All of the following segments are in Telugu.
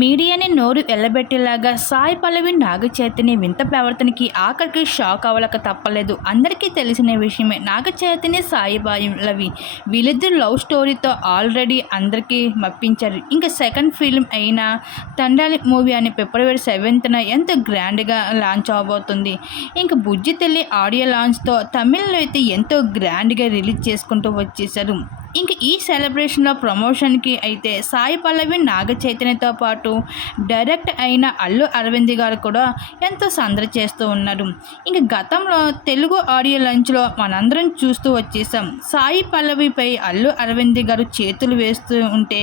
మీడియాని నోరు ఎల్లబెట్టేలాగా సాయి పల్లవి నాగ చైతన్య వింత ప్రవర్తనకి ఆఖరికి షాక్ అవ్వలేక తప్పలేదు. అందరికీ తెలిసిన విషయమే, నాగ చైతన్య సాయి పల్లవి వీళ్ళిద్దరు లవ్ స్టోరీతో ఆల్రెడీ అందరికీ మప్పించారు. ఇంకా సెకండ్ ఫిల్మ్ అయిన తండాలి మూవీ అని ఫిబ్రవరి 7న ఎంతో గ్రాండ్గా లాంచ్ అవబోతుంది. ఇంకా బుజ్జి తల్లి ఆడియో లాంచ్తో తమిళ్లో అయితే ఎంతో గ్రాండ్గా రిలీజ్ చేసుకుంటూ వచ్చేసారు. ఇంక ఈ సెలబ్రేషన్లో ప్రమోషన్కి అయితే సాయి పల్లవి నాగ చైతన్యతో పాటు డైరెక్ట్ అయిన అల్లు అరవింద్ గారు కూడా ఎంతో సందడి చేస్తూ ఉన్నారు. ఇంక గతంలో తెలుగు ఆడియో లంచ్లో మనందరం చూస్తూ వచ్చేసాం. సాయి పల్లవిపై అల్లు అరవింద్ గారు చేతులు వేస్తూ ఉంటే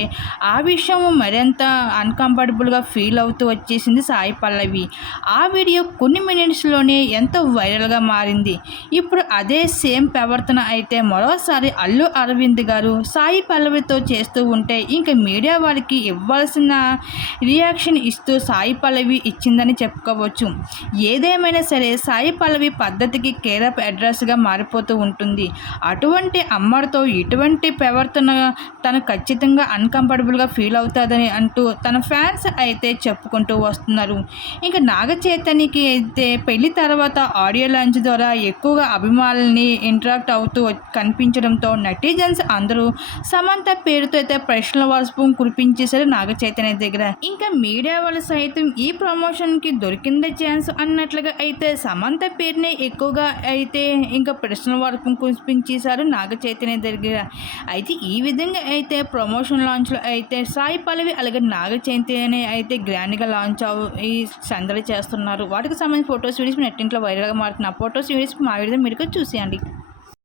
ఆ విషయం మరింత అన్కంఫర్టబుల్గా ఫీల్ అవుతూ వచ్చేసింది సాయి పల్లవి. ఆ వీడియో కొన్ని మినిట్స్లోనే ఎంతో వైరల్గా మారింది. ఇప్పుడు అదే సేమ్ ప్రవర్తన అయితే మరోసారి అల్లు అరవింద్ గారు సాయి పల్లవితో చేస్తూ ఉంటే ఇంకా మీడియా వారికి ఇవ్వాల్సిన రియాక్షన్ ఇస్తూ సాయి పల్లవి ఇచ్చిందని చెప్పుకోవచ్చు. ఏదేమైనా సరే సాయి పల్లవి పద్ధతికి కేర్ ఆఫ్ అడ్రస్గా మారిపోతూ ఉంటుంది. అటువంటి అమ్మడితో ఇటువంటి ప్రవర్తన తను ఖచ్చితంగా అన్కంఫర్టబుల్గా ఫీల్ అవుతుందని అంటూ తన ఫ్యాన్స్ అయితే చెప్పుకుంటూ వస్తున్నారు. ఇంకా నాగ చైతన్యకి అయితే పెళ్లి తర్వాత ఆడియో లాంచ్ ద్వారా ఎక్కువగా అభిమానుల్ని ఇంటరాక్ట్ అవుతూ కనిపించడంతో నెటిజన్స్ అందరూ సమంత పేరుతో అయితే ప్రశ్నల వర్షం కురిపించేశారు నాగ చైతన్య దగ్గర. ఇంకా మీడియా వాళ్ళు సైతం ఈ ప్రమోషన్కి దొరికిందే ఛాన్స్ అన్నట్లుగా అయితే సమంత పేరునే ఎక్కువగా అయితే ఇంకా ప్రశ్నల వర్షం కురిపించేశారు నాగ చైతన్య దగ్గర. అయితే ఈ విధంగా అయితే ప్రమోషన్ లాంచ్లో అయితే సాయి పల్లవి అలాగే నాగ చైతన్య అయితే గ్రాండ్గా లాంచ్ ఈ సందడి చేస్తున్నారు. వాటికి సంబంధించిన ఫొటోస్ వీడియోస్ నెట్టింట్లో వైరల్గా మారుతున్న ఫొటోస్ వీడియోస్ మా వీడియో మీరు చూసేయండి.